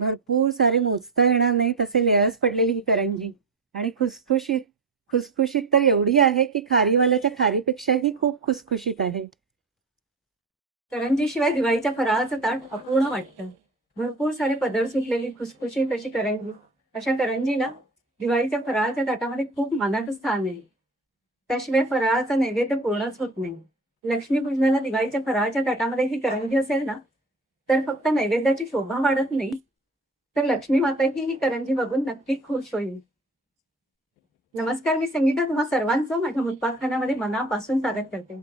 भरपूर सारे मोजता येणार नाही तसे लेअर्स पडलेली ही करंजी. आणि खुसखुशीत खुसखुशीत तर एवढी आहे की खारीवाल्याच्या खारीपेक्षाही खूप खुसखुशीत आहे. करंजीशिवाय दिवाळीच्या फराळाचं ताट अपूर्ण वाटतं. भरपूर सारे पदर सुटलेली खुसखुशीत अशी करंजी. अशा करंजीला दिवाळीच्या फराळाच्या ताटामध्ये खूप मानाचं स्थान आहे. त्याशिवाय फराळाचा नैवेद्य पूर्णच होत नाही. लक्ष्मीपूजनाला दिवाळीच्या फराळाच्या ताटामध्ये ही करंजी असेल ना तर फक्त नैवेद्याची शोभा वाढत नाही तर लक्ष्मी माता ही करंजी बघून नक्की खुश होईल. नमस्कार मी संगीता तुम्हा सर्वांचं माझ्या मुतपाखानामध्ये मनापासून स्वागत करते.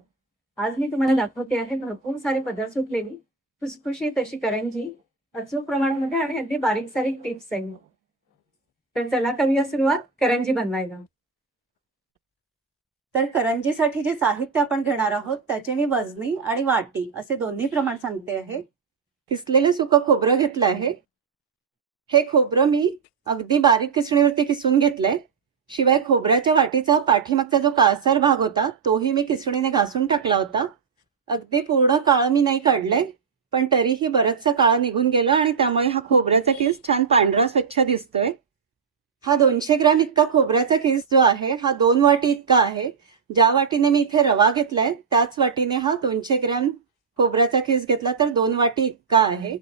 आज मी तुम्हाला दाखवते आहे भरपूर सारे पदर सुटलेली खुसखुशीत अशी करंजी अचूक प्रमाणामध्ये आणि अगदी बारीक सारीक टिप्स आहे. तर चला करूया सुरुवात करंजी बनवायला. तर करंजीसाठी जे साहित्य आपण घेणार आहोत त्याचे मी वजनी आणि वाटी असे दोन्ही प्रमाण सांगते आहे. किसलेले सुकं खोबरं घेतलं आहे. हे खोबरं मी अगदी बारीक किसणीवरती किसून घेतलंय. शिवाय खोबऱ्याच्या वाटीचा पाठीमागचा जो काळसर भाग होता तोही मी किसणीने घासून टाकला होता. अगदी पूर्ण काळं मी नाही काढलंय पण तरीही बरंचसं काळं निघून गेलं आणि त्यामुळे हा खोबऱ्याचा किस छान पांढरा स्वच्छ दिसतोय. हा दोनशे ग्रॅम इतका खोबऱ्याचा किस जो आहे हा दोन वाटी इतका आहे. ज्या वाटीने मी इथे रवा घेतलाय त्याच वाटीने हा दोनशे ग्रॅम खोबऱ्याचा किस घेतला तर दोन वाटी इतका आहे.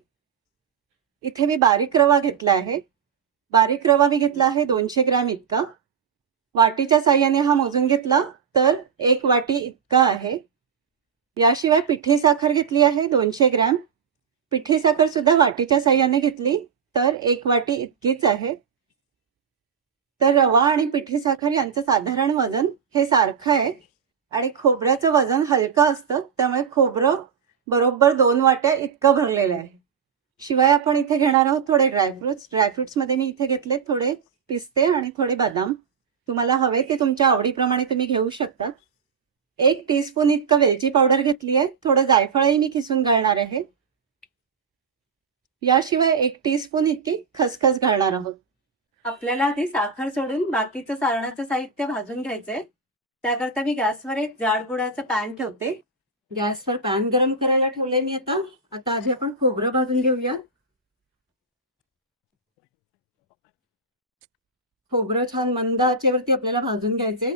इथे मी बारीक रवा घेतला आहे. बारीक रवा मी घेतला आहे दोनशे ग्रॅम इतका. वाटीच्या साह्याने हा मोजून घेतला तर एक वाटी इतका आहे. याशिवाय पिठी साखर घेतली आहे दोनशे ग्रॅम. पिठी साखर सुद्धा वाटीच्या साह्याने घेतली तर एक वाटी इतकीच आहे. तर रवा आणि पिठी साखर यांचं साधारण वजन हे सारखं आहे. आणि खोबऱ्याचं वजन हलकं असतं त्यामुळे खोबरं बरोबर दोन वाट्या इतकं भरलेलं आहे. शिवाय आपण इथे घेणार आहोत थोडे ड्रायफ्रुट्स ड्रायफ्रुट्समध्ये मी इथे घेतले थोडे पिस्ते आणि थोडे बदाम. तुम्हाला हवे ते तुमच्या आवडीप्रमाणे तुम्ही घेऊ शकता. एक टीस्पून इतकं वेलची पावडर घेतली आहे थोडं जायफळही मी खिसून घालणार आहे. याशिवाय एक टीस्पून इतकी खसखस घालणार आहोत. आपल्याला आधी साखर सोडून बाकीचं सारणाचं साहित्य भाजून घ्यायचंय. त्याकरता मी गॅसवर एक जाड गुडाचं पॅन ठेवते. गॅसवर पॅन गरम करायला ठेवले मी आता. आता आधी आपण खोबरं भाजून घेऊया खोबरं छान मंद आचेवरती आपल्याला भाजून घ्यायचे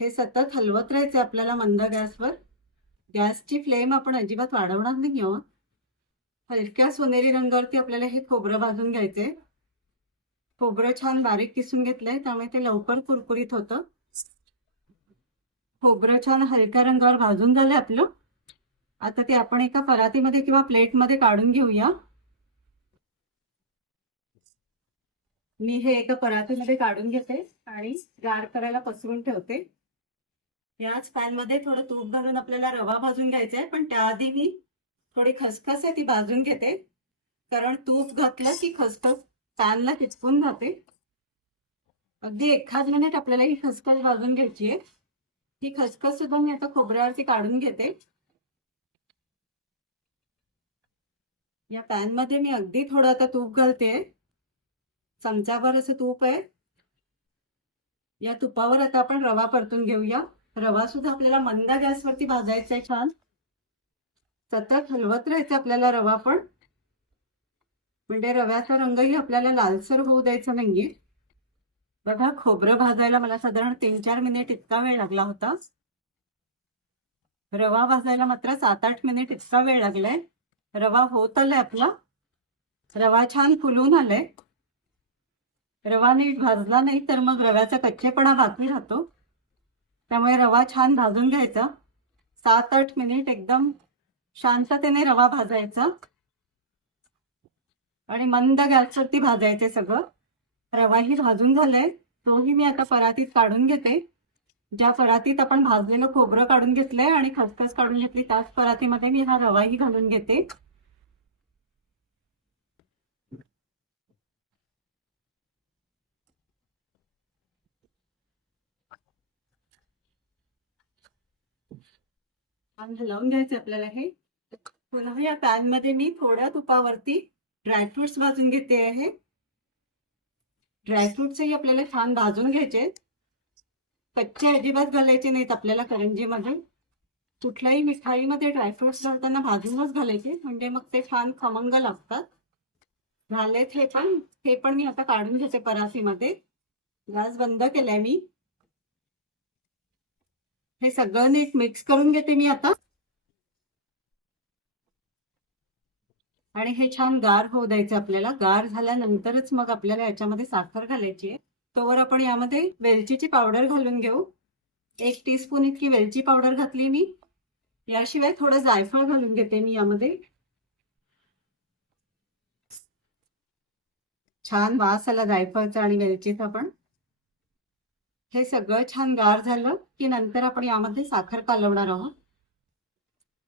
हे सतत हलवत राहायचे आपल्याला मंद गॅसवर गॅसची फ्लेम आपण अजिबात वाढवणार नाही आहोत. हलक्या सोनेरी रंगावरती आपल्याला हे खोबरं भाजून घ्यायचे खोबरं छान बारीक किसून घेतलंय त्यामुळे ते लवकर कुरकुरीत होतं. खोबरं छान हलक्या रंगावर भाजून झालं आपलं. आता ते आपण एका परातीमध्ये किंवा प्लेटमध्ये काढून घेऊया. मी हे एका परातीमध्ये काढून घेते आणि गार करायला पसरून ठेवते. याच पॅनमध्ये थोडं तूप घालून आपल्याला रवा भाजून घ्यायचा आहे पण त्याआधी मी थोडी खसखस आहे ती भाजून घेते. कारण तूप घातलं की खसखस पॅनला चिचकून जाते. अगदी एखाद मिनिट आपल्याला ही खसखस भाजून घ्यायची आहे. ही खसखस सुद्धा मी आता खोबऱ्यावरती काढून घेते. या पॅनमध्ये मी अगदी थोडं आता तूप घालते. चमचाभर असं तूप आहे. या तुपावर आता आपण रवा परतून घेऊया. रवा सुद्धा आपल्याला मंद गॅसवरती भाजायचा आहे छान. सतत हलवत राहायचं आपल्याला रवा पण. म्हणजे रव्याचा रंगही आपल्याला लालसर होऊ द्यायचा नाहीये. बघा खोबरं भाजायला मला साधारण तीन चार मिनिट इतका वेळ लागला होता. रवा भाजायला मात्र सात आठ मिनिट इतका वेळ लागलाय. रवा होत आलाय आपला. रवा छान फुलून आलाय. रवा नीट भाजला नाही तर मग रव्याचा कच्चेपणा बाकी राहतो. त्यामुळे रवा छान भाजून घ्यायचा. सात आठ मिनिट एकदम शांततेने रवा भाजायचा. आणि मंद गॅसवरती भाजायचे सगळं. रवाही भाजून झालाय तोही मी आता परातीत काढून घेते. ज्या परातीत आपण भाजलेलं खोबरं काढून घेतलंय आणि खसखस काढून घेतली त्याच परातीमध्ये मी हा रवाही घालून घेते. आणि लावून घ्यायचं आपल्याला हे. पुन्हा या पॅनमध्ये मी थोड्या तुपावरती ड्रायफ्रुट्स भाजून घेते आहे. ड्रायफ्रुट्सही आपल्याला छान भाजून घ्यायचे कच्चे अजिबात घालायचे नाहीत आपल्याला करंजीमध्ये म्हणजे कुठल्याही मिठाईमध्ये ड्रायफ्रुट्स घालताना भाजूनच घालायचे म्हणजे मग ते छान खमंग लागतात. झालेत हे पण हे पण मी आता काढून घेते परासीमध्ये गॅस बंद केलाय मी. हे सगळं नीट मिक्स करून घेते मी आता. आणि हे छान गार होऊ द्यायचं आपल्याला. गार झाल्यानंतरच मग आपल्याला याच्यामध्ये साखर घालायची आहे. तोवर आपण यामध्ये वेलचीची पावडर घालून घेऊ. एक टीस्पून इतकी वेलची पावडर घातली मी. याशिवाय थोडं जायफळ घालून घेते मी यामध्ये. छान वास आला जायफळचा आणि वेलचीचा पण. हे सगळं छान गार झालं की नंतर आपण यामध्ये साखर कालवणार आहोत.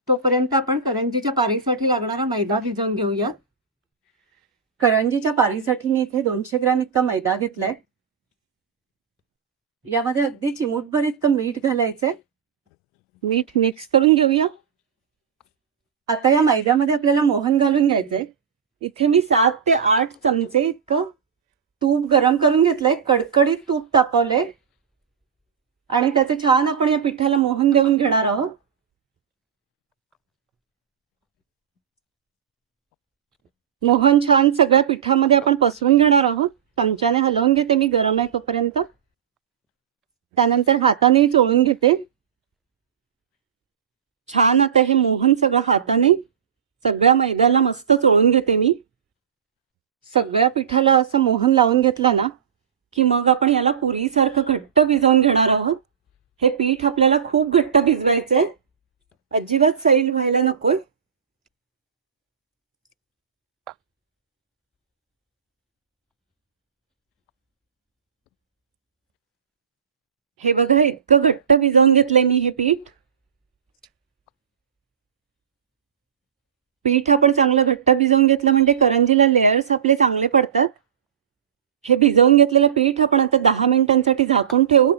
तोपर्यंत आपण करंजीच्या पारीसाठी लागणारा मैदा भिजवून घेऊया करंजीच्या पारीसाठी मी इथे दोनशे ग्रॅम इतका मैदा घेतलाय. यामध्ये अगदी चिमूटभर इतकं मीठ घालायचंय. मीठ मिक्स करून घेऊया. आता या मैद्यामध्ये आपल्याला मोहन घालून घ्यायचंय. इथे मी सात ते आठ चमचे इतकं तूप गरम करून घेतलंय. कडकडीत तूप तापवलंय. आणि त्याचं छान आपण या पिठाला मोहन देऊन घेणार आहोत. मोहन छान सगळ्या पिठामध्ये आपण पसरून घेणार आहोत. चमच्याने हलवून घेते मी गरम आहे तोपर्यंत. त्यानंतर हाताने चोळून घेते. छान आता हे मोहन सगळं हाताने सगळ्या मैद्याला मस्त चोळून घेते मी. सगळ्या पिठाला असं मोहन लावून घेतला ना की मग आपण याला पुरीसारखं घट्ट भिजवून घेणार आहोत. हे पीठ आपल्याला खूप घट्ट भिजवायचंय. अजिबात सैल व्हायला नकोय. हे बघा इतकं घट्ट भिजवून घेतलंय मी हे पीठ. पीठ आपण चांगलं घट्ट भिजवून घेतलं म्हणजे करंजीला लेयर्स आपले चांगले पडतात. हे भिजवून घेतलेलं पीठ आपण आता दहा मिनिटांसाठी झाकून ठेवू.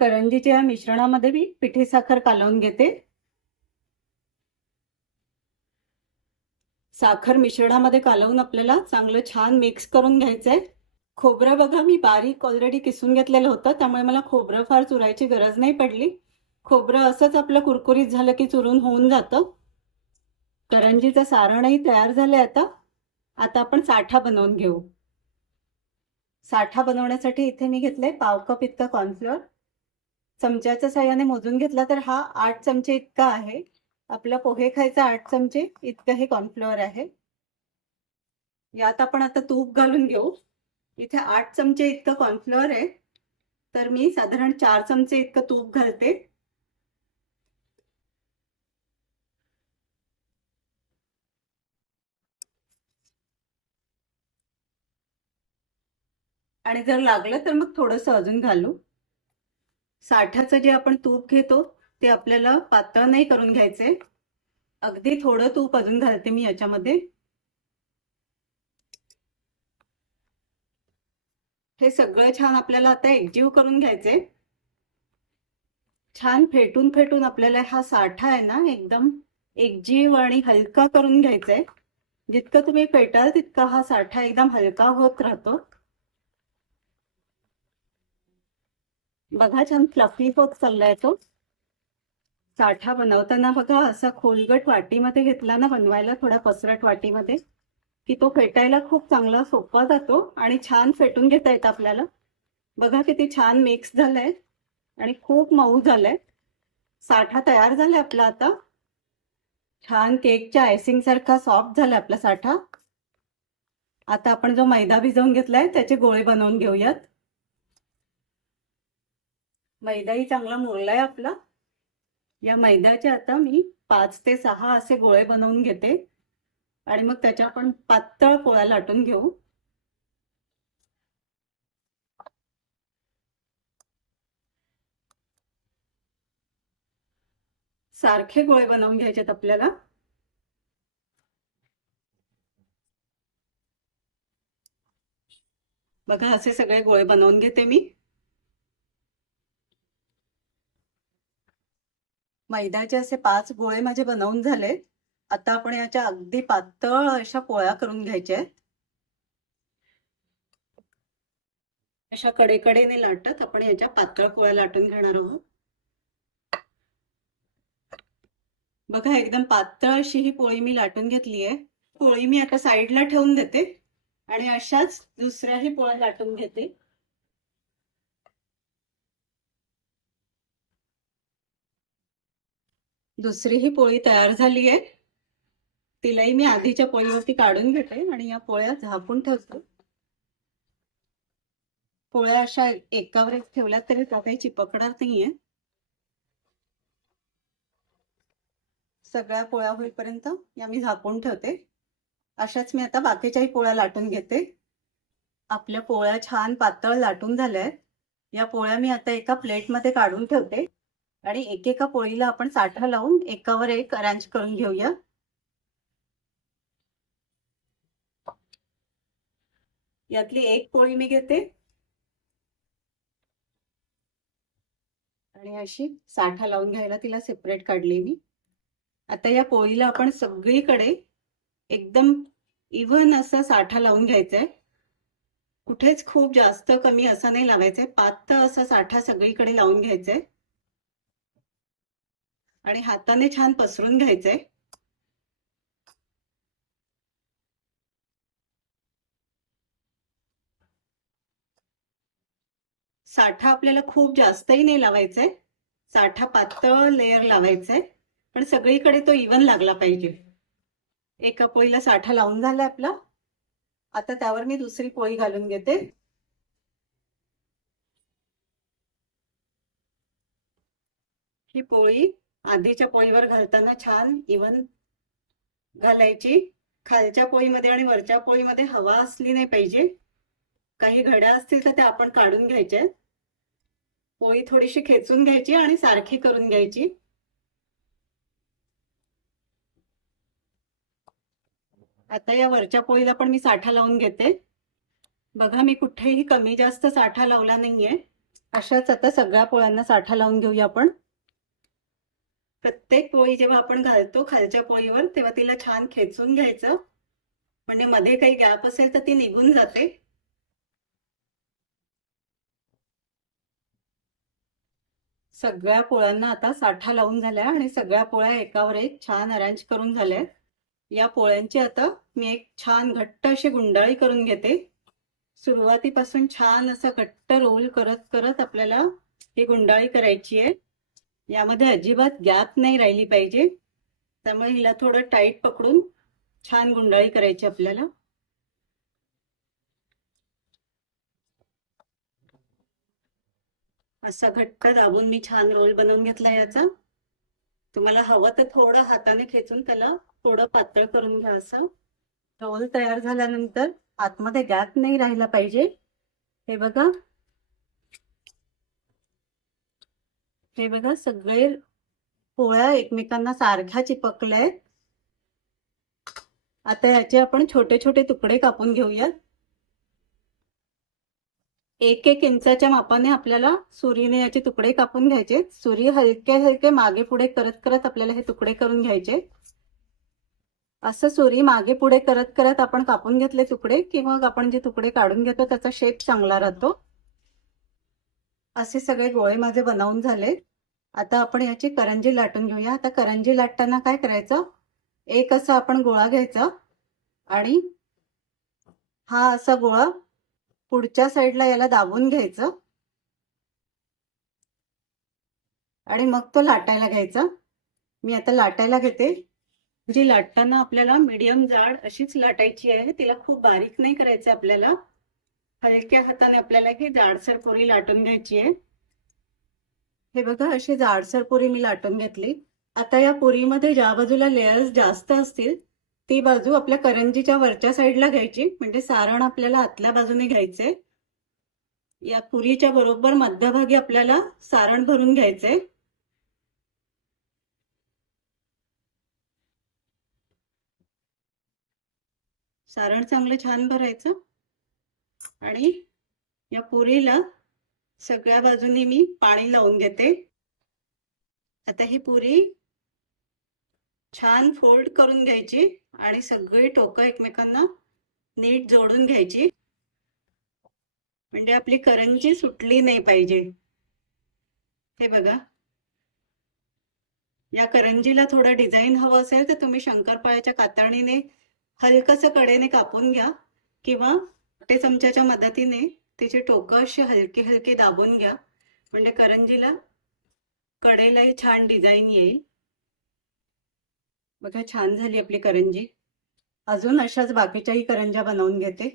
करंजीच्या या मिश्रणामध्ये मी पिठी साखर कालवून घेते. साखर मिश्रणामध्ये कालवून आपल्याला चांगलं छान मिक्स करून घ्यायचंय. खोबरं बघा मी बारीक ऑलरेडी किसून घेतलेलं होतं त्यामुळे मला खोबरं फार चुरायची गरज नाही पडली. खोबरं असंच आपलं कुरकुरीत झालं की चुरून होऊन जातं. करंजीचं सारणही तयार झालंय आता. आता आपण साठा बनवून घेऊ. साठा बनवण्यासाठी इथे मी घेतलंय पाव कप इतका कॉर्नफ्लोअर चमच्याच्या साह्याने मोजून घेतला तर हा आठ चमचे इतका आहे. आपला पोहे खायचा आठ चमचे इतकं हे कॉर्नफ्लोअर आहे. यात आपण आता तूप घालून घेऊ. इथे आठ चमचे इतकं कॉर्नफ्लोअर आहे. तर मी साधारण चार चमचे इतकं तूप घालते. आणि जर लागलं तर मग थोडंसं अजून घालू. साठाचं जे आपण तूप घेतो ते आपल्याला पातळ नाही करून घ्यायचे. अगदी थोडं तूप अजून घालते मी याच्यामध्ये. हे सगळं छान आपल्याला आता एकजीव करून घ्यायचे छान फेटून फेटून आपल्याला हा साठा आहे ना एकदम एकजीव आणि हलका करून घ्यायचा आहे जितकं तुम्ही फेटाल तितका हा साठा एकदम हलका होत राहतो. बघा छान फ्लफी होत चाललाय तो. साठा बनवताना बघा असा खोलगट वाटीमध्ये घेतला ना बनवायला थोडा पसरट वाटीमध्ये. की तो फेटायला खूप चांगला सोपा जातो आणि छान फेटून घेता येतं आपल्याला. बघा किती छान मिक्स झालंय आणि खूप मऊ झालंय. साठा तयार झालाय आपला आता. छान केकच्या आयसिंग सारखा सॉफ्ट झालाय आपला साठा. आता आपण जो मैदा भिजवून घेतलाय त्याचे गोळे बनवून घेऊयात. मैदाही चांगला मुरलाय आपला. या मैद्याचे आता मी पाच ते सहा असे गोळे बनवून घेते. आणि मग त्याच्या आपण पातळ पोळ्या लाटून घेऊ. सारखे गोळे बनवून घ्यायचेत आपल्याला. बघा असे सगळे गोळे बनवून घेते मी. मैद्याचे असे पाच गोळे माझे बनवून झाले आता आपण याच्या अगदी पातळ अशा पोळ्या करून घ्यायच्या आहेत. अशा कडेकडेने लाटत आपण याच्या पातळ पोळ्या लाटून घेणार आहोत. बघा एकदम पातळ अशी ही पोळी मी लाटून घेतली आहे. पोळी मी आता साईडला ठेवून देते आणि अशाच दुसऱ्याही पोळ्या लाटून घेते. दुसरी ही पोळी तयार झाली आहे. तिलाही मी आधीच्या पोळीवरती काढून घेते आणि या पोळ्या झापून ठेवतो. पोळ्या अशा एकावर एक ठेवल्या तरी त्या काही चिपकणार नाहीये. सगळ्या पोळ्या होईपर्यंत या मी झाकून ठेवते. अशाच मी आता बाकीच्याही पोळ्या लाटून घेते. आपल्या पोळ्या छान पातळ लाटून झाल्या आहेत. या पोळ्या मी आता एका प्लेटमध्ये काढून ठेवते. आणि एकेका पोळीला आपण साठा लावून एकावर एक अरेंज करून घेऊया. यातली एक पोळी मी घेते. आणि अशी साठा लावून घ्यायला तिला सेपरेट काढली मी. आता या पोळीला आपण सगळीकडे एकदम इव्हन असा साठा लावून घ्यायचा आहे कुठेच खूप जास्त कमी असा नाही लावायचा आहे पातळ असा साठा सगळीकडे लावून घ्यायचा आहे आणि हाताने छान पसरून घ्यायचंय. साठा आपल्याला खूप जास्तही नाही लावायचाय. साठा पातळ लेअर लावायचाय. पण सगळीकडे तो इवन लागला पाहिजे. एका पोळीला साठा लावून झालाय आपला. आता त्यावर मी दुसरी पोळी घालून घेते. ही पोळी आधीच्या पोळीवर घालताना छान इवन घालायची. खालच्या पोळीमध्ये आणि वरच्या पोळीमध्ये हवा असली नाही पाहिजे. काही घड्या असतील तर त्या आपण काढून घ्यायच्या पोळी थोडीशी खेचून घ्यायची आणि सारखी करून घ्यायची. आता या वरच्या पोळीला पण मी साठा लावून घेते. बघा मी कुठेही कमी जास्त साठा लावला नाहीये. अशाच आता सगळ्या पोळ्यांना साठा लावून घेऊया आपण. प्रत्येक पोळी जेव्हा आपण घालतो खालच्या पोळीवर तेव्हा तिला छान खेचून घ्यायचं. म्हणजे मध्ये काही गॅप असेल तर ती निघून जाते. सगळ्या पोळ्यांना आता साठा लावून झाल्या आणि सगळ्या पोळ्या एकावर एक छान अरेंज करून झाल्या. या पोळ्यांची आता मी एक छान घट्ट अशी गुंडाळी करून घेते. सुरुवातीपासून छान असं घट्ट रोल करत करत आपल्याला ही गुंडाळी करायची आहे. यामध्ये अजिबात गॅप नाही राहिली पाहिजे. त्यामुळे हिला थोडं टाईट पकडून छान गुंडाळी करायची आपल्याला. असा घट्ट दाबून मी छान रोल बनवून घेतला याचा. तुम्हाला हवं तर थोडं हाताने खेचून त्याला थोडं पातळ करून घ्या असं. रोल तयार झाल्यानंतर आतमध्ये गॅप नाही राहिला पाहिजे. हे बघा. हे बघा सगळे पोळ्या एकमेकांना सारख्या चिपकल्या आता याचे आपण छोटे छोटे तुकडे कापून घेऊयात. एक एक इंचाच्या मापाने आपल्याला सुरीने याचे तुकडे कापून घ्यायचे. सुरी हलके हलके मागे पुढे करत करत आपल्याला हे तुकडे करून घ्यायचे. असं सुरी मागे पुढे करत करत आपण कापून घेतले तुकडे की मग आपण जे तुकडे काढून घेतो त्याचा शेप चांगला राहतो. असे सगळे गोळे माझे बनवून झाले. आता आपण याची करंजी लाटून घेऊया. आता करंजी लाटताना काय करायचं? एक असा आपण गोळा घ्यायचा आणि हा असा गोळा पुढच्या साईडला याला दाबून घ्यायचं. आणि मग तो लाटायला घ्यायचा. मी आता लाटायला घेते. जी लाटताना आपल्याला मीडियम जाड अशीच लाटायची आहे तिला खूप बारीक नाही करायचं आपल्याला. हलक्या हाताने आपल्याला ही जाडसर पोरी लाटून घ्यायची आहे. हे बघा अशी जाडसर पोरी मी लाटून घेतली. आता या पोरीमध्ये ज्या बाजूला लेयर्स जास्त असतील ती बाजू आपल्या करंजीच्या वरच्या साईडला घ्यायची. म्हणजे सारण आपल्याला आतल्या बाजूने घ्यायचे. या पुरीच्या बरोबर मध्यभागी आपल्याला सारण भरून घ्यायचे. सारण चांगलं छान भरायचं. आणि या पुरीला सगळ्या बाजूनी मी पाणी लावून घेते. आता ही पुरी छान फोल्ड करून घ्यायची. आणि सगळी टोकं एकमेकांना नीट जोडून घ्यायची. म्हणजे आपली करंजी सुटली नाही पाहिजे. हे बघा. या करंजीला थोडं डिझाईन हवं असेल तर तुम्ही शंकरपाळ्याच्या कातरणीने हलकस कडेने कापून घ्या किंवा ते चमच्याच्या मदतीने तिचे टोकं अशी हलके हलके दाबून घ्या. म्हणजे करंजीला कडेलाही छान डिझाईन येईल. बघा छान झाली आपली करंजी. अजून अशाच बाकीच्याही करंज्या बनवून घेते.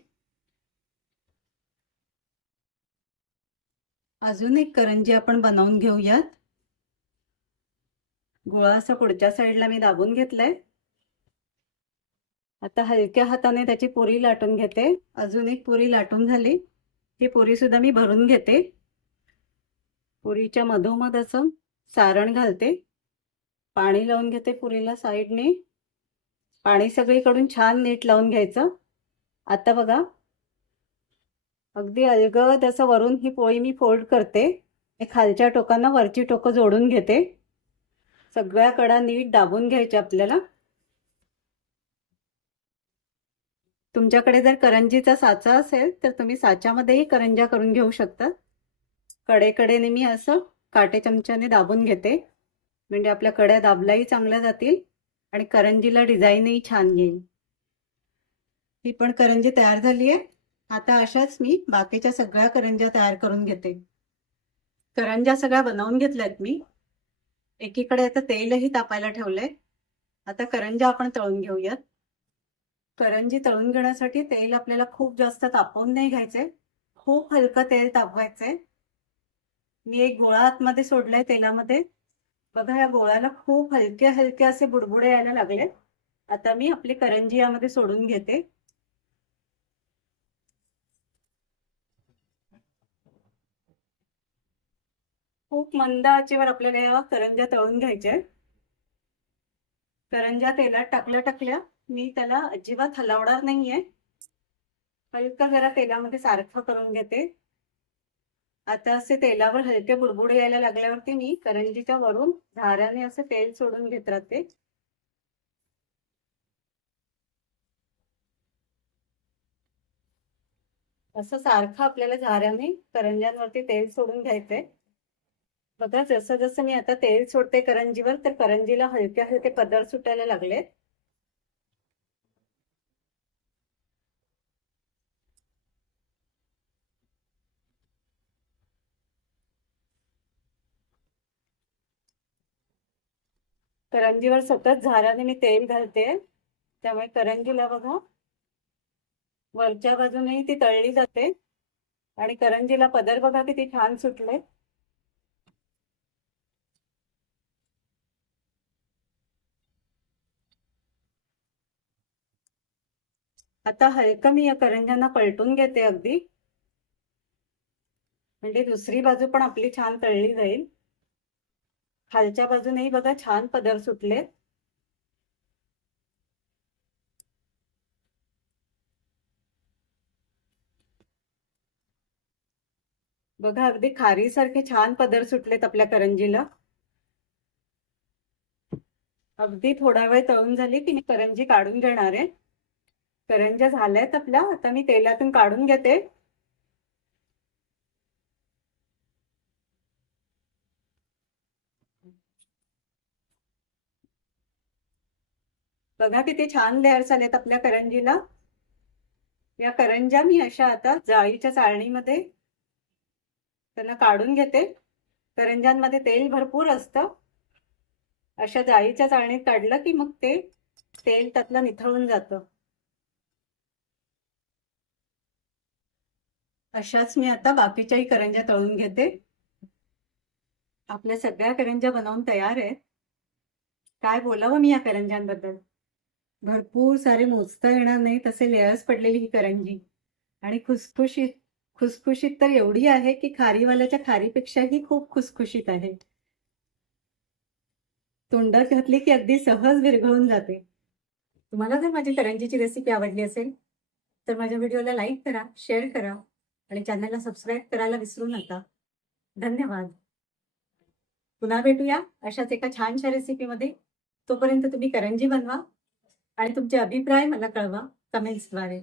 अजून एक करंजी आपण बनवून घेऊयात. गोळा असा पुढच्या साईडला मी दाबून घेतलाय. आता हलक्या हाताने त्याची पुरी लाटून घेते. अजून एक पुरी लाटून झाली. ही पुरी सुद्धा मी भरून घेते. पुरीच्या मधोमध असं सारण घालते. पाणी लावून घेते पुरीला साईडने. पाणी सगळीकडून छान नीट लावून घ्यायचं. आता बघा. अगदी अलगद असं वरून ही पोळी मी फोल्ड करते. खालच्या टोकांना वरची टोकं जोडून घेते. सगळ्या कडा नीट दाबून घ्यायच्या आपल्याला. तुमच्याकडे जर करंजीचा साचा असेल तर तुम्ही साच्यामध्येही करंज्या करून घेऊ शकता. कडेकडेने मी असं काटे चमच्याने दाबून घेते. म्हणजे आपल्या कड्या दाबलाही चांगल्या जातील आणि करंजीला डिझाईनही छान येईल. ही पण करंजी तयार झाली आहे. आता अशाच मी बाकीच्या सगळ्या करंज्या तयार करून घेते. करंज्या सगळ्या बनवून घेतल्यात मी. एकीकडे आता तेलही तापायला ठेवलंय. आता करंज्या आपण तळून घेऊयात. करंजी तळून घेण्यासाठी तेल आपल्याला खूप जास्त तापवून नाही घ्यायचंय खूप हलकं तेल तापवायचंय. मी एक गोळा आतमध्ये सोडलाय तेलामध्ये. बघा या गोळ्याला खूप हलके हलके असे बुडबुडे यायला लागले आता मी आपली करंजी यामध्ये सोडून घेते. खूप मंद आचेवर आपल्याला या करंज्या तळून घ्यायच्या करंज्या तेलात टाकल्या टाकल्या मी त्याला अजिबात हलवणार नाहीये. हलका जरा तेलामध्ये सारखं करून घेते. आता असे तेलावर हलके बुडबुडे यायला लागल्यावरती मी करंजीच्या वरून झाऱ्याने असं तेल सोडून घेत राहते. असं सारखं आपल्याला झाऱ्याने करंज्यांवरती तेल सोडून घ्यायचंय. बघा जसं जसं मी आता तेल सोडते करंजीवर तर करंजीला हलके हलके पदर सुटायला लागलेत. करंजीवर सतत झाराने मी तेल घालते. त्यामुळे करंजीला बघा. वरच्या बाजूनेही ती तळली जाते. आणि करंजीला पदर बघा किती छान सुटले. आता हलकं मी या करंज्यांना पलटून घेते अगदी. म्हणजे दुसरी बाजू पण आपली छान तळली जाईल. खालच्या बाजूनेही बघा छान पदर सुटलेत. बघा अगदी खारीसारखे छान पदर सुटलेत आपल्या करंजीला. अगदी थोडा वेळ तळून झाली की मी करंजी काढून घेणार आहे. करंज्या झाल्यात आपल्या आता मी तेलातून काढून घेते. बघा किती छान लेअर्स आलेत आपल्या करंजीला. या करंज्या मी अशा आता जाळीच्या चाळणीमध्ये त्यांना काढून घेते. करंज्यांमध्ये तेल भरपूर असतं. अशा जाळीच्या चाळणीत काढलं की मग ते तेल त्यातलं निथळून जातं. अशाच मी आता बाकीच्याही करंज्या तळून घेते. आपल्या सगळ्या करंज्या बनवून तयार आहेत. काय बोलावं मी या करंज्यांबद्दल? भरपूर सारे मोजता येणार नाही तसे लेअर्स पडलेली ही करंजी. आणि खुसखुशीत खुसखुशीत तर एवढी आहे की खारीवाल्याच्या खारीपेक्षाही खूप खुसखुशीत आहे. तोंडात घातली की अगदी सहज विरघळून जाते. तुम्हाला जर माझी करंजीची रेसिपी आवडली असेल तर माझ्या व्हिडिओला लाईक करा शेअर करा आणि चॅनलला सबस्क्राईब करायला विसरू नका. धन्यवाद. पुन्हा भेटूया अशाच एका छानशा रेसिपीमध्ये तोपर्यंत तुम्ही करंजी बनवा. आणि तुमचे अभिप्राय मला कळवा कमेंट्सद्वारे.